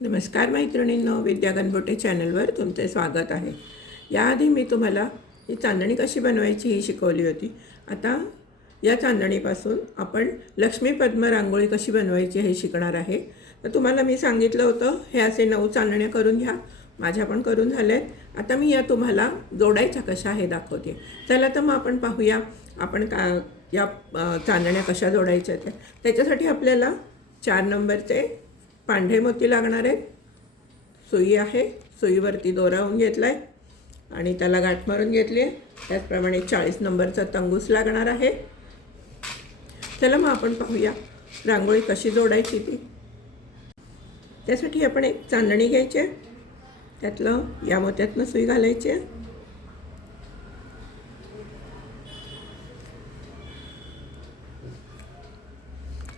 नमस्कार मैत्रिणींनो विद्या गणबोटे चॅनलवर तुमचे स्वागत आहे. याआधी मी तुम्हाला ही चांदणी कशी बनवायची ही शिकवली होती. आता या चांदणीपासून आपण लक्ष्मी पद्म रांगोळी कशी बनवायची हे शिकणार आहे. तर तुम्हाला मी सांगितलं होतं हे असे नऊ चांदण्या करून घ्या. माझ्या पण करून झाल्या आहेत आता मी या तुम्हाला जोडायच्या कशा हे दाखवते. चला तर मग आपण पाहूया आपण का या चांदण्या कशा जोडायच्या त्या. त्याच्यासाठी आपल्याला चार नंबरचे पांढरे मोती लागणार. आहेत सुई आहे. सुईवरती दोरावून घेतला आहे आणि त्याला गाठ मारून घेतली आहे. त्याचप्रमाणे चाळीस नंबरचा तंगूस लागणार आहे. चला मग आपण पाहूया रांगोळी कशी जोडायची ती. त्यासाठी आपण एक चांदणी घ्यायची आहे. त्यातलं या मोत्यातनं सुई घालायची आहे.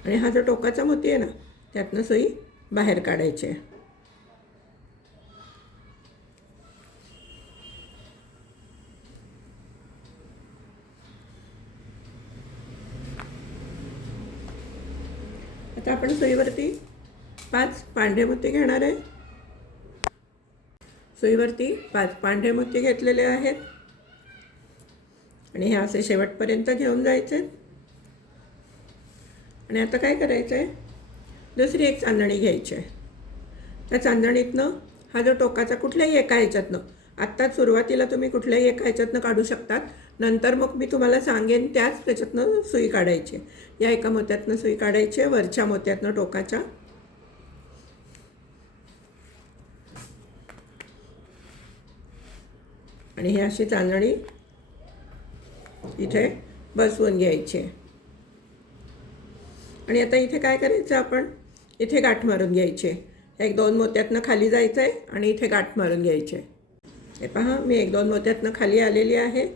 आणि हा जो टोकाचा मोती आहे ना त्यातनं सुई बाहेर काढायचे. आता आपण सुईवरती पाच पांढरे मोती घेणार आहे. सुईवरती पाच पांढरे मोती घेतलेले आहेत. आणि हे असे शेवटपर्यंत घेऊन जायचे. आणि आता काय करायचं आहे दुसरी एक चांदणी घ्यायची आहे. त्या चांदणीतनं हा जो टोकाचा कुठल्याही एका ह्याच्यातनं आत्ता सुरुवातीला तुम्ही कुठल्याही एका ह्याच्यातनं काढू शकतात. नंतर मग मी तुम्हाला सांगेन त्याच त्याच्यातनं सुई काढायची आहे. या एका मोत्यातनं सुई काढायची आहे वरच्या मोत्यातनं टोकाच्या. आणि ही अशी चांदणी इथे बसवून घ्यायची आहे. आणि आता इथे काय करायचं आपण? इथे गाठ मारून घ्यायचे. एक दोन मोत्यातनं खाली जायचं आहे आणि इथे गाठ मारून घ्यायचे. हे पहा मी एक दोन मोत्यातनं खाली आलेली आहे.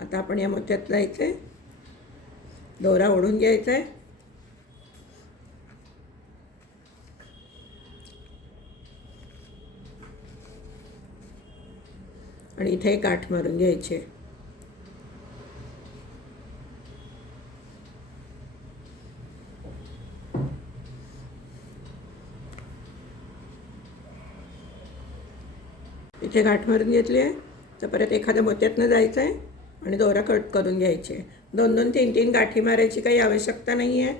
आता आपण या मोत्यात जायचं आहे दोरा ओढून घ्यायचा आहे आणि इथे गाठ मारून घ्यायची. आहे इथे गाठ मारून घेतली आहे. तर परत एखाद्या मोत्यातनं जायचं आहे आणि दोरा कट करून घ्यायची. आहे दोन दोन तीन तीन गाठी मारायची काही आवश्यकता नाही आहे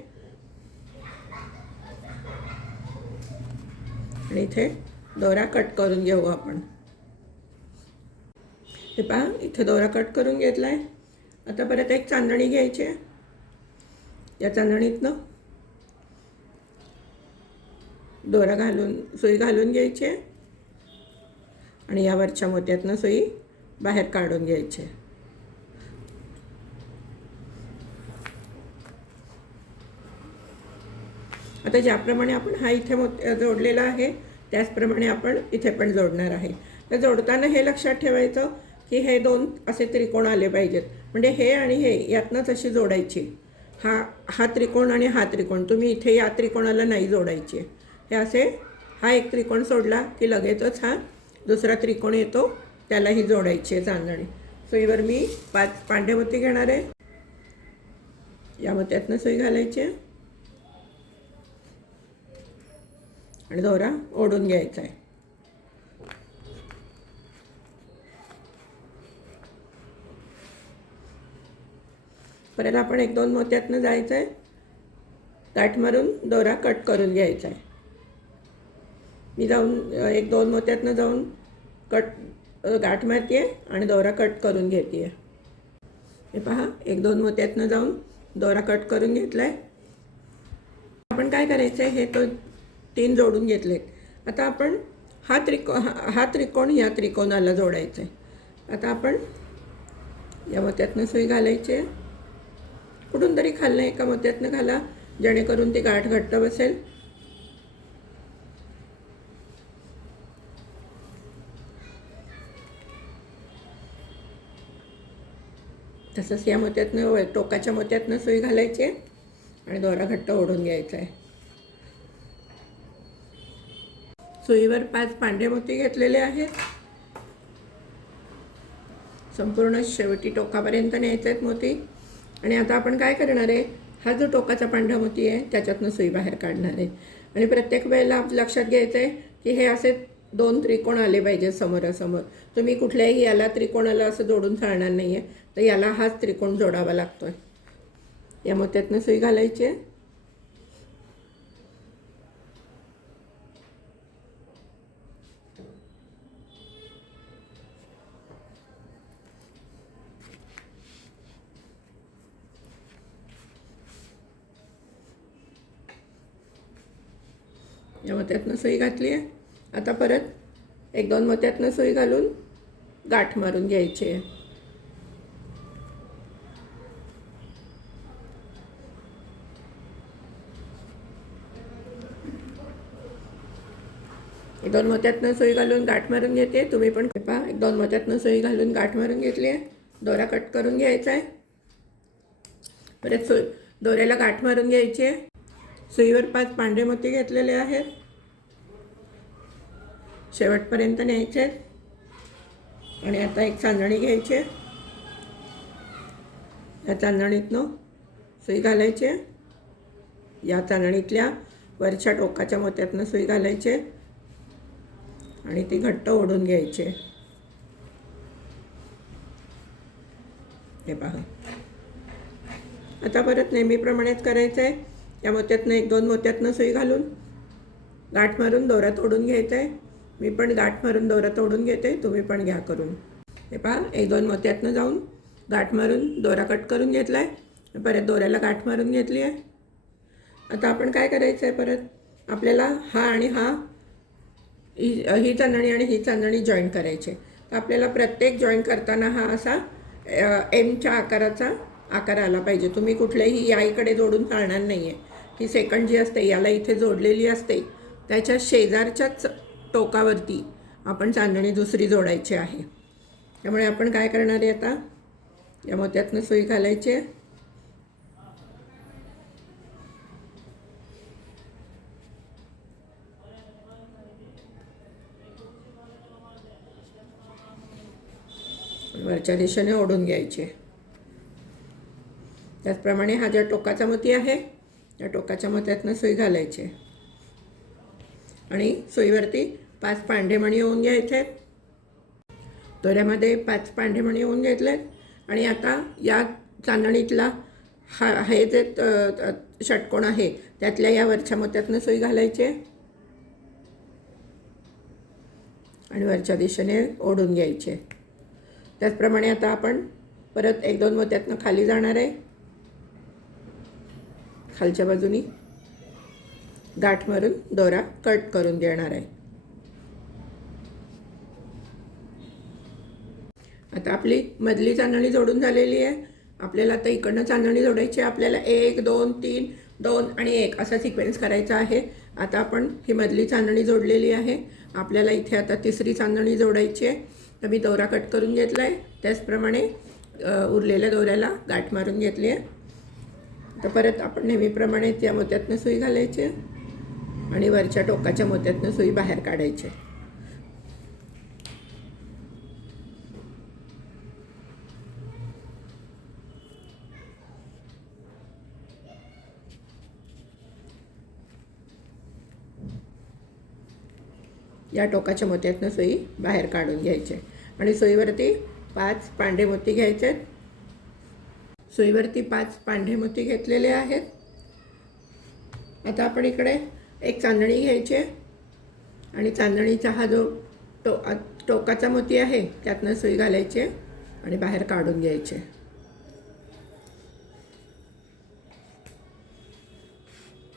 आणि इथे दोरा कट करून घेऊ आपण. हे पहा इथे दोरा कट करून घेतला आहे आता परत एक चांदणी घ्यायची आहे. या चांदणीतनं दोरा घालून सुई घालून घ्यायची आहे. आणि यावरच्या मोत्यातनं सुई बाहेर काढून घ्यायची. आता ज्याप्रमाणे आपण हा इथे मोत्या जोडलेला आहे त्याचप्रमाणे आपण इथे पण जोडणार आहे. तर जोडताना हे लक्षात ठेवायचं की हे दोन असे त्रिकोण आले पाहिजेत. म्हणजे हे आणि हे यातनंच अशी जोडायची. हा हा त्रिकोण आणि हा त्रिकोण. तुम्ही इथे या त्रिकोणाला नाही जोडायची. हे असे हा एक त्रिकोण सोडला की लगेचच हा दुसरा त्रिकोण येतो त्यालाही जोडायची आहे चांदणी. सुईवर मी पाच पांढरे मोती घेणार आहे. या मोत्यातनं सुई घालायची आहे. आणि दोरा ओढून घ्यायचा आहे. परत आपण एक दोन मोत्यातनं जायचं आहे गाठ मारून दोरा कट करून घ्यायचा आहे. मी जाऊन एक दोन मोत्यातनं जाऊन कट गाठ मारते आहे आणि दोरा कट करून घेते आहे हे पहा एक दोन मोत्यातनं जाऊन दोरा कट करून घेतला आहे आपण काय करायचं आहे हे तो तीन जोडून घेतले आता आपण हा त्रिको हा हा त्रिकोण या त्रिकोणाला जोडायचं आहे आता आपण या मोत्यातनं सुई घालायची आहे. कुठून तरी खाल्लं एका मोत्यातनं घाला जेणेकरून ती गाठ घट्ट बसेल. तसंच या मोत्यातनं टोकाच्या मोत्यातनं सुई घालायची आहे आणि दोरा घट्ट ओढून घ्यायचा आहे. सुईवर पाच पांढरे मोती घेतलेले आहेत. संपूर्ण शेवटी टोकापर्यंत न्यायचे आहेत मोती. आणि आता आपण काय करणार आहे? हा जो टोकाचा पांढरा मोती आहे त्याच्यातनं सुई बाहेर काढणार आहे. आणि प्रत्येक वेळेला लक्षात घ्यायचं आहे की हे असे दोन त्रिकोण आले पाहिजे समोरासमोर. तुम्ही कुठल्याही याला त्रिकोणाला असं जोडून चालणार नाही आहे तर याला हाच त्रिकोण जोडावा लागतो आहे या मोत्यातनं सुई घालायची आहे. या त्यातनं सुई घातली आहे आता परत एक दोन मोत्यातनं सुई घालून गाठ मारून घ्यायची. आहे एक दोन मोत्यातनं सोयी घालून गाठ मारून घेते. तुम्ही पण पहा एक दोन मोत्यातनं सोयी घालून गाठ मारून घेतली आहे. दोरा कट करून घ्यायचा आहे. परत सुई दोऱ्याला गाठ मारून घ्यायची आहे. सुईवर पाच पांढरे मोती घेतलेले आहेत. शेवटपर्यंत न्यायचे आहेत. आणि आता एक चांदणी घ्यायची आहे. या चांदणीतनं सुई घालायची आहे. या चांदणीतल्या वरच्या टोकाच्या मोत्यातनं सुई घालायची आहे. आणि ती घट्ट ओढून घ्यायची आहे. हे पहा. आता परत नेहमीप्रमाणेच करायचं आहे या मोत्यातनं एक दोन मोत्यातनं सुई घालून गाठ मारून दोऱ्यात ओढून घ्यायचं आहे मी पण गाठ मारून दोरा तोडून घेते तुम्ही पण घ्या करून. हे पहा एक दोन मोत्यातनं जाऊन गाठ मारून दोरा कट करून घेतला आहे परत दोऱ्याला गाठ मारून घेतली आहे. आता आपण काय करायचं आहे परत? आपल्याला हा आणि हा ही ही चांदणी आणि ही चांदणी जॉईन करायची. तर आपल्याला प्रत्येक जॉईन करताना हा असा एमच्या आकाराचा आकार आला पाहिजे. तुम्ही कुठल्याही या इकडे जोडून चालणार नाही आहे ही सेकंड जी असते याला इथे जोडलेली असते. त्याच्या शेजारच्याच टोकावरती आपण चांदणी दुसरी जोडायची आहे. त्यामुळे आपण काय करणार आहे आता? या मोत्यातनं सुई घालायची आहे. वरच्या दिशेने ओढून घ्यायचे त्याचप्रमाणे हा ज्या टोकाचा मोती आहे त्या टोकाच्या मोत्यातनं सुई घालायची आणि सुईवरती पाच पांढेमणी होऊन घ्यायचे. दोऱ्यामध्ये पाच पांढेमणी होऊन घेतलेत आणि आता या चांदणीतला हा हे जे त- षटकोण आहे त्यातल्या या वरच्या मोत्यातनं सुई घालायची. आणि वरच्या दिशेने ओढून घ्यायचे. त्याचप्रमाणे आता आपण परत एक दोन मोत्यातनं खाली जाणार आहे. खालच्या बाजूनी गाठ मारून दोरा कट करून देणार आहे. आता आपली मधली चांदणी जोडून झालेली आहे. आपल्याला आता इकडनं चांदणी जोडायची आहे. आपल्याला एक दोन तीन दोन आणि एक असा सिक्वेन्स करायचा आहे. आता आपण ही मधली चांदणी जोडलेली आहे. आपल्याला इथे आता तिसरी चांदणी जोडायची आहे. तर मी दोरा कट करून घेतला आहे त्याचप्रमाणे उरलेल्या दोऱ्याला गाठ मारून घेतली आहे. तर परत आपण नेहमीप्रमाणे त्या मोत्यातनं सुई घालायची आहे आणि वरच्या टोकाच्या मोत्यातनं सुई बाहेर काढायची या टोकाच्या मोत्यातनं सोयी बाहेर काढून घ्यायचे. आणि सोयीवरती पाच पांढरे मोती घ्यायचे आहेत. सुईवरती पाच पांढरे मोती घेतलेले आहेत. आता आपण इकडे एक चांदणी घ्यायची आहे. आणि चांदणीचा हा जो टो टोकाचा मोती आहे त्यातनं सुई घालायची आहे आणि बाहेर काढून घ्यायचे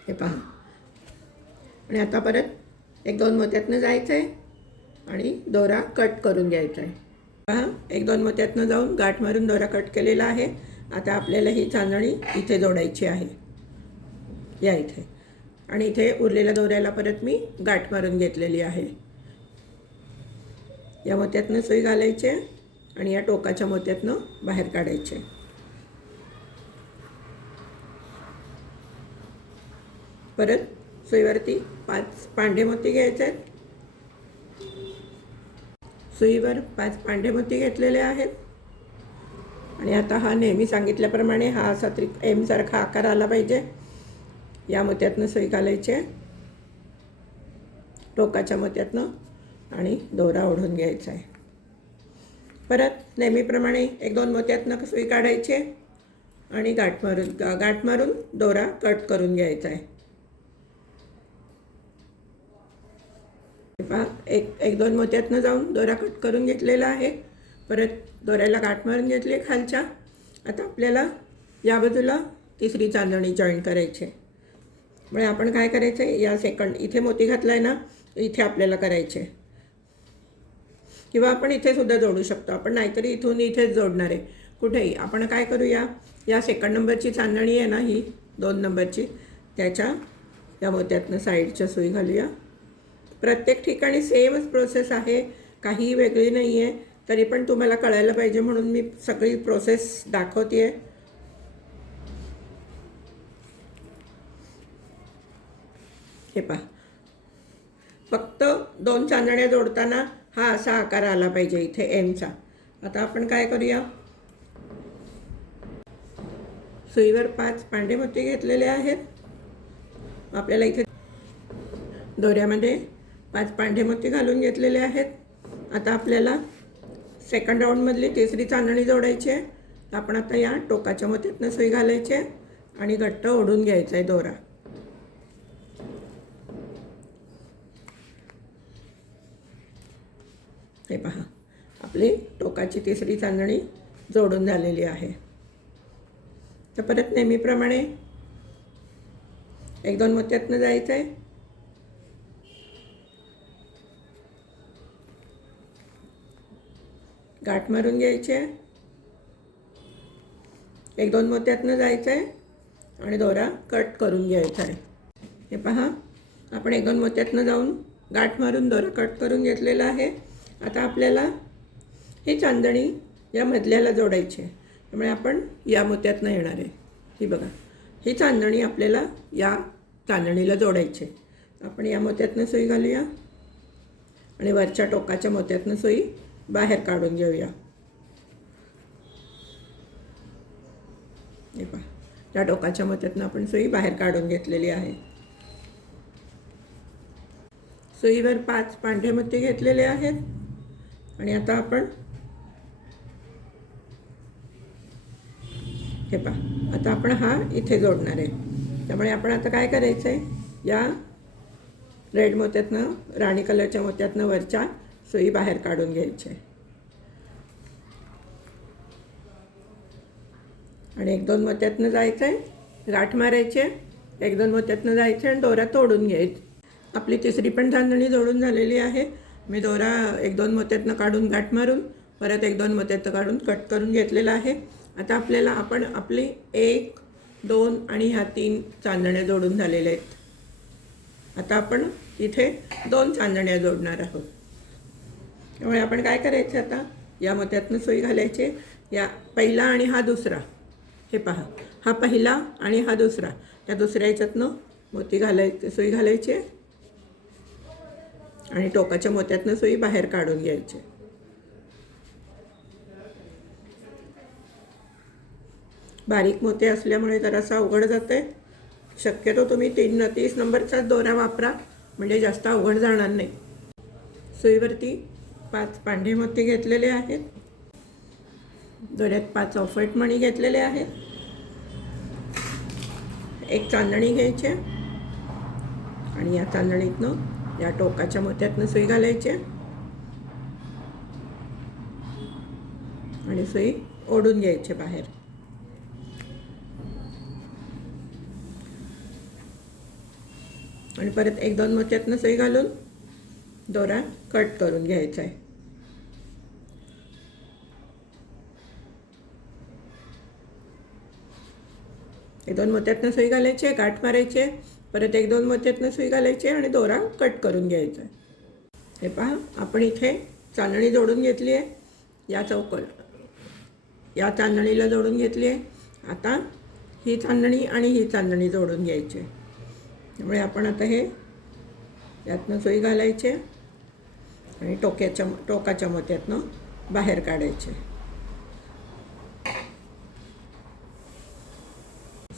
हे पहा. आणि आता परत एक दोन मोत्यातनं जायचं आहे आणि दोरा कट करून घ्यायचा आहे पहा एक दोन मोत्यातनं जाऊन गाठ मारून दोरा कट केलेला आहे. आता आपल्याला ही चांदणी इथे जोडायची आहे. या इथे. आणि इथे उरलेल्या दोऱ्याला परत मी गाठ मारून घेतलेली आहे. या मोत्यातनं सुई घालायची आहे आणि या टोकाच्या मोत्यातनं बाहेर काढायचे. परत सुईवरती पाच पांढे मोती घ्यायचे आहेत. सुईवर पाच पांढे मोती घेतलेले आहेत. आणि आता हा नेहमी सांगितल्याप्रमाणे हा असा त्रि एमसारखा आकार आला पाहिजे. या मोत्यातनं सुई घालायची आहे. टोकाच्या मोत्यातनं आणि दोरा ओढून घ्यायचा आहे. परत नेहमीप्रमाणे एक दोन मोत्यातनं सुई काढायची आहे. आणि गाठ मारून गाठ मारून दोरा कट करून घ्यायचा आहे. हे एक एक दोन मोत्यातनं जाऊन दोरा कट करून घेतलेला आहे. परत दोऱ्याला गाठ मारून घेतली आहे खालच्या. आता आपल्याला या बाजूला तिसरी चांदणी जॉईन करायची आहे. म्हणजे आपण काय करायचं आहे या सेकंड इथे मोती घातला आहे ना इथे आपल्याला करायचे किंवा आपण इथे सुद्धा जोडू शकतो. आपण नाहीतरी इथून इथेच जोडणार आहे. कुठेही. आपण काय करूया? या सेकंड नंबरची चांदणी आहे ना ही दोन नंबरची त्याच्या या मोत्यातनं साईडच्या सुई घालूया. प्रत्येक ठिकाणी सेमच प्रोसेस आहे. काही वेगळी नाही आहे तरी पण तुम्हाला कळायला पाहिजे म्हणून मी सगळी प्रोसेस दाखवते आहे हे पहा. फक्त दोन चांदण्या जोडताना हा असा आकार आला पाहिजे इथे एमचा आता आपण काय करूया? सुईवर पाच पांडे मोती घेतलेले आहेत. आपल्याला इथे दोऱ्यामध्ये पाच पांढे मोती घालून घेतलेले आहेत. आता आपल्याला सेकंड राऊंडमधली तिसरी चांदणी जोडायची आहे. तर आपण आता या टोकाच्या मोत्यातनं सुई घालायची आहे आणि घट्ट ओढून घ्यायचा आहे दोरा. हे पहा आपली टोकाची तिसरी चांदणी जोडून झालेली आहे. तर परत नेहमीप्रमाणे एक दोन मोत्यातनं जायचं आहे गाठ मारून घ्यायची. आहे एक दोन मोत्यातनं जायचं आहे आणि दोरा कट करून घ्यायचा आहे. हे पहा आपण एक दोन मोत्यातनं जाऊन गाठ मारून दोरा कट करून घेतलेला आहे. आता आपल्याला ही चांदणी या मधल्याला जोडायची आहे. त्यामुळे आपण या मोत्यातनं येणार आहे. ही बघा ही चांदणी आपल्याला या चांदणीला जोडायची आहे. आपण या मोत्यातनं सोयी घालूया आणि वरच्या टोकाच्या मोत्यातनं सोयी बाहेर काढून घेऊया. हे पहा. त्या टोकाच्या मोत्यातनं आपण सुई बाहेर काढून घेतलेली आहे. सुईवर पाच पांढरे मोती घेतलेले आहेत. आणि आता आपण हे पहा. आता आपण हा इथे जोडणार आहे. त्यामुळे आपण आता काय करायचं आहे या रेड मोत्यातनं राणी कलरच्या मोत्यातनं वरच्या सुई बाहेर काढून घ्यायची. आहे आणि एक दोन मोत्यातनं जायचं आहे गाठ मारायचे आहे एक दोन मोत्यातनं जायचं आहे आणि दोरा तोडून घ्यायची. आपली तिसरी पण चांदणी जोडून झालेली आहे. मी दोरा एक दोन मोत्यातनं काढून गाठ मारून परत एक दोन मोत्यातनं काढून कट करून घेतलेला आहे. आता आपल्याला आपण आपली एक दोन आणि ह्या तीन चांदण्या जोडून झालेल्या आहेत. आता आपण इथे दोन चांदण्या जोडणार आहोत. त्यामुळे आपण काय करायचं आता? या मोत्यातनं सुई घालायची. या पहिला आणि हा दुसरा. हे पहा. हा पहिला आणि हा दुसरा. या दुसऱ्या याच्यातनं मोती घालायचे सुई घालायची. आहे आणि टोकाच्या मोत्यातनं सुई बाहेर काढून घ्यायची. बारीक मोते असल्यामुळे जरासा अवघड जाते शक्यतो तुम्ही तीन तीस नंबरचाच दोरा वापरा. म्हणजे जास्त अवघड जाणार नाही. सुईवरती पाच पांढरे मोती घेतलेले आहेत. दोऱ्यात पाच ऑफेट मणी घेतलेले आहेत. एक चांदणी घ्यायची आणि या चांदणीतनं या टोकाच्या मोत्यातनं सुई घालायची आणि सुई ओढून घ्यायची बाहेर. आणि परत एक दोन मोत्यातनं सुई घालून दोरा कट करून घ्यायचा आहे. दोन मोत्यातनं सुई घालायची आहे गाठ मारायची आहे परत एक दोन मोत्यातनं सुई घालायची आहे आणि दोरा कट करून घ्यायचा. आहे हे पहा आपण इथे चांदणी जोडून घेतली आहे. या चौकल. या चांदणीला जोडून घेतली आहे. आता ही चांदणी आणि ही चांदणी जोडून घ्यायची. आहे त्यामुळे आपण आता हे यातनं सुई घालायचे आणि टोक्याच्या टोकाच्या मोत्यातनं बाहेर काढायचे.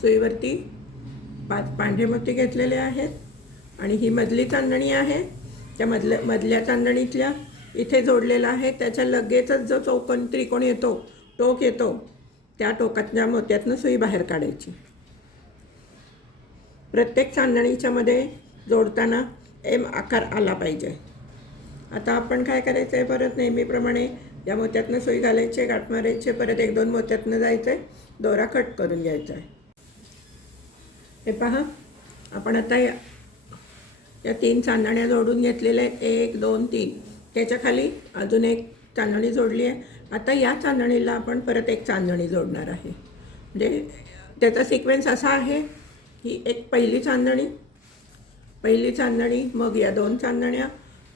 सुईवरती पाच पांढरे मोती घेतलेले आहेत आणि ही मधली चांदणी आहे. त्या मधल्या मधल्या चांदणीतल्या इथे जोडलेला आहे. त्याच्या लगेचच जो चौकोन त्रिकोण येतो टोक येतो त्या टोकातल्या मोत्यातनं सुई बाहेर काढायची. प्रत्येक चांदणीच्या मध्ये जोडताना एम आकार आला पाहिजे. आता आपण काय करायचं आहे परत नेहमीप्रमाणे या मोत्यातनं सुई घालायची गाठ मारायचे परत एक दोन मोत्यातनं जायचं आहे दोरा कट करून घ्यायचा आहे हे पहा. आपण आता या या तीन चांदण्या जोडून घेतलेल्या आहेत. एक दोन तीन. त्याच्याखाली अजून एक चांदणी जोडली आहे. आता या चांदणीला आपण परत एक चांदणी जोडणार आहे. म्हणजे त्याचा सिक्वेन्स असा आहे की एक पहिली चांदणी पहिली चांदणी मग या दोन चांदण्या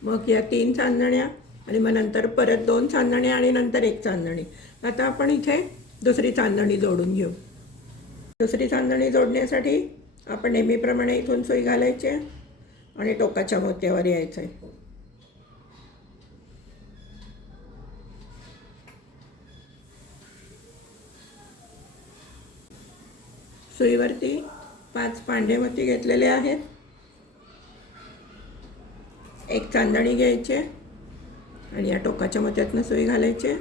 मग या तीन चांदण्या आणि मग नंतर परत दोन चांदण्या आणि नंतर एक चांदणी. आता आपण इथे दुसरी चांदणी जोडून घेऊ. दुसरी चांदणी जोडण्यासाठी आपण नेहमीप्रमाणे इथून सुई घालायची आणि टोकाच्या मोत्यावर यायचं आहे सुईवरती पाच पांढे मोती घेतलेले आहेत. एक चांदणी घ्यायचे आणि या टोकाच्या मोत्यातनं सुई घालायचे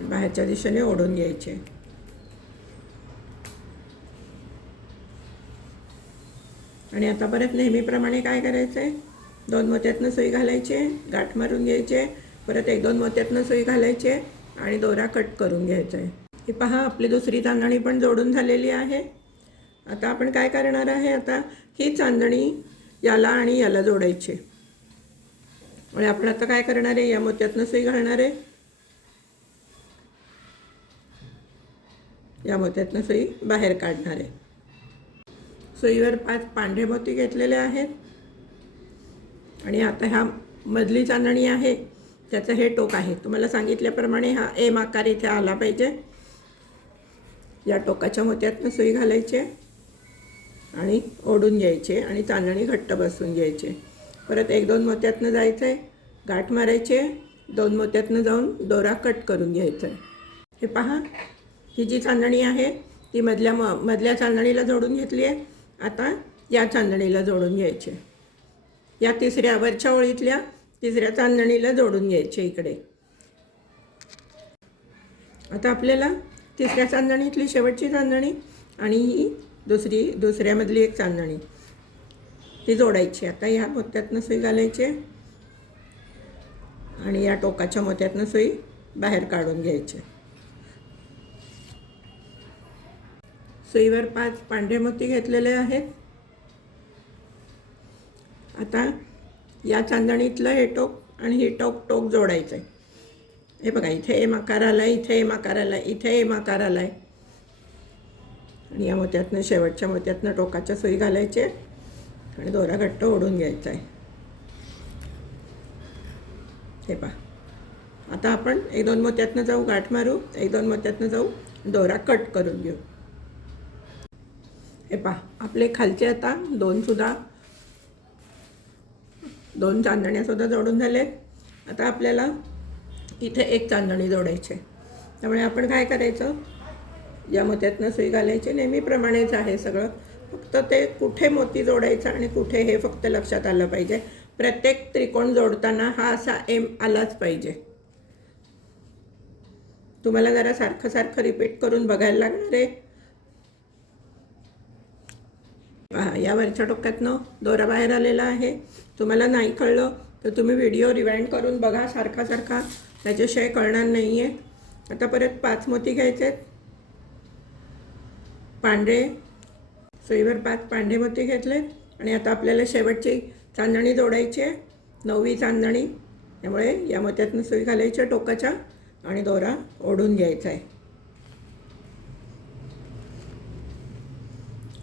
बाहेरच्या दिशेने ओढून घ्यायचे आणि आता परत नेहमीप्रमाणे काय करायचं आहे दोन मोत्यातनं सुई घालायचे गाठ मारून घ्यायचे परत एक दोन मोत्यातनं सुई घालायचे आणि दोरा कट करून घ्यायचा आहे. हे पहा आपली दुसरी चांदणी पण जोडून झालेली आहे. आता आपण काय करणार आहे? आता ही चांदणी याला आणि याला जोडायची. आणि आपण आता काय करणार आहे? या मोत्यातनं सुई घालणार आहे. या मोत्यातनं सुई बाहेर काढणार आहे. सुईवर पाच पांढरे मोती घेतलेले आहेत. आणि आता ह्या मधली चांदणी आहे. त्याचं हे टोक आहे. तुम्हाला सांगितल्याप्रमाणे हा एम आकार इथे आला पाहिजे. या टोकाच्या मोत्यातनं सुई घालायचे आणि ओढून घ्यायचे आणि चांदणी घट्ट बसून घ्यायचे. परत एक दोन मोत्यातनं जायचं आहे गाठ मारायचे. दोन मोत्यातनं जाऊन दोरा कट करून घ्यायचा आहे हे पहा ही जी चांदणी आहे ती मधल्या म मधल्या चांदणीला जोडून घेतली आहे. आता या चांदणीला जोडून घ्यायचे. या तिसऱ्या वरच्या ओळीतल्या तिसऱ्या चांदणीला जोडून घ्यायचे इकडे. आता आपल्याला तिसऱ्या चांदणीतली शेवटची चांदणी आणि ही दुसरी दुसऱ्यामधली एक चांदणी. ती जोडायची. आता ह्या मोत्यातनं सुई घालायचे आणि या टोकाच्या मोत्यातनं सुई बाहेर काढून घ्यायचे. सुईवर पाच पांढरे मोती घेतलेले आहेत. आता या चांदणीतलं हे टोक आणि हे टोक टोक जोडायचं आहे हे बघा इथे एम आकार आला इथे एम आकार आला इथे एम आकार आला आहे आणि या मोत्यातनं शेवटच्या मोत्यातनं टोकाच्या सुई घालायचे आणि दोरा घट्ट ओढून घ्यायचा आहे हे पहा. आता आपण एक दोन मोत्यातनं जाऊ गाठ मारू एक दोन मोत्यातनं जाऊ दोरा कट करून घेऊ. हे पहा आपले खालचे आता दोनसुद्धा दोन चांदण्यासुद्धा जोडून झाले. आता आपल्याला इथे एक चांदणी जोडायची आहे. त्यामुळे आपण काय करायचं? या मोत्यातनं सुई घालायची. नेहमीप्रमाणेच आहे सगळं. फक्त ते कुठे मोती जोडायचं आणि कुठे हे फक्त लक्षात आलं पाहिजे. प्रत्येक त्रिकोण जोडताना हा असा एम आलाच पाहिजे. तुम्हाला जरा सारखं सारखं रिपीट करून बघायला लागणार आहे. पहा या वरच्या टोक्यातनं दोरा बाहेर आलेला आहे. तुम्हाला नाही कळलं तर तुम्ही व्हिडिओ रिवाइंड करून बघा सारखा सारखा. त्याच्याशिवाय कळणार नाही आहे आता परत पाच मोती घ्यायचे आहेत पांढरे सुईवर पाच पांढरे मोती घेतले आणि आता आपल्याला शेवटची चांदणी जोडायची आहे. नववी चांदणी. त्यामुळे या मोत्यातनं सुई घालायच्या टोकाच्या. आणि दोरा ओढून घ्यायचा आहे.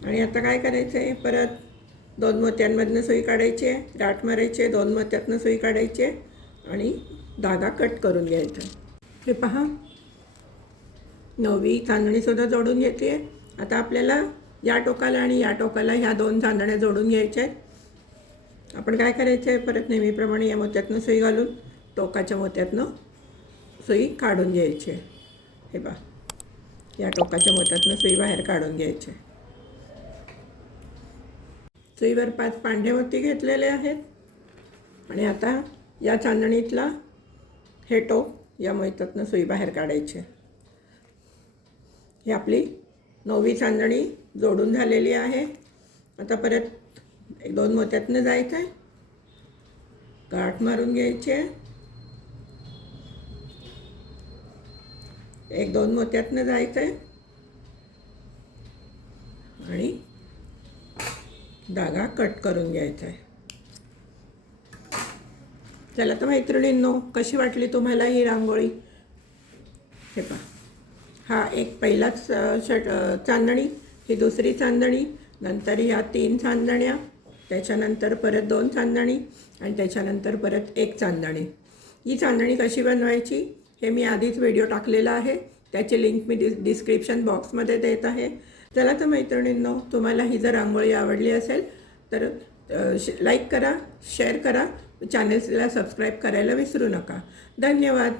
आणि आता काय करायचं आहे परत दोन मोत्यांमधनं सुई काढायची आहे गाठ मारायची आहे दोन मोत्यातनं सुई काढायची आहे आणि धागा कट करून घ्यायचा. हे पहा. नववी चांदणीसुद्धा जोडून घेते आहे. आता आपल्याला या टोकाला आणि या टोकाला ह्या दोन चांदण्या जोडून घ्यायच्या आहेत. आपण काय करायचं आहे? परत नेहमीप्रमाणे या मोत्यातनं सुई घालून टोकाच्या मोत्यातनं सुई काढून घ्यायची आहे. हे पहा. या टोकाच्या मोत्यातनं सुई बाहेर काढून घ्यायची आहे. सुईवर पाच पांढरे घेतलेले आहेत. आणि आता या चांदणीतला हे टोप या मोहितातनं सुई बाहेर काढायची. आहे. ही आपली नववी चांदणी जोडून झालेली आहे. आता परत एक दोन मोत्यातनं जायचं आहे गाठ मारून घ्यायचे. आहे एक दोन मोत्यातनं जायचं आहे आणि धागा कट करून घ्यायचा आहे. चला तर मैत्रिणींनो कशी वाटली तुम्हाला ही रांगोळी? हे पहा. हा एक पहिलाच शट चांदणी ही दुसरी चांदणी नंतर ह्या तीन चांदण्या त्याच्यानंतर परत दोन चांदणी आणि त्याच्यानंतर परत एक चांदणी. ही चांदणी कशी बनवायची हे मी आधीच व्हिडिओ टाकलेला आहे. त्याची लिंक मी डिस डिस्क्रिप्शन बॉक्समध्ये देत आहे. चला तर मैत्रिणींनो तुम्हाला ही जर रांगोळी आवडली असेल तर लाईक करा शेअर करा चॅनेल्सला सबस्क्राईब करायला विसरू नका. धन्यवाद.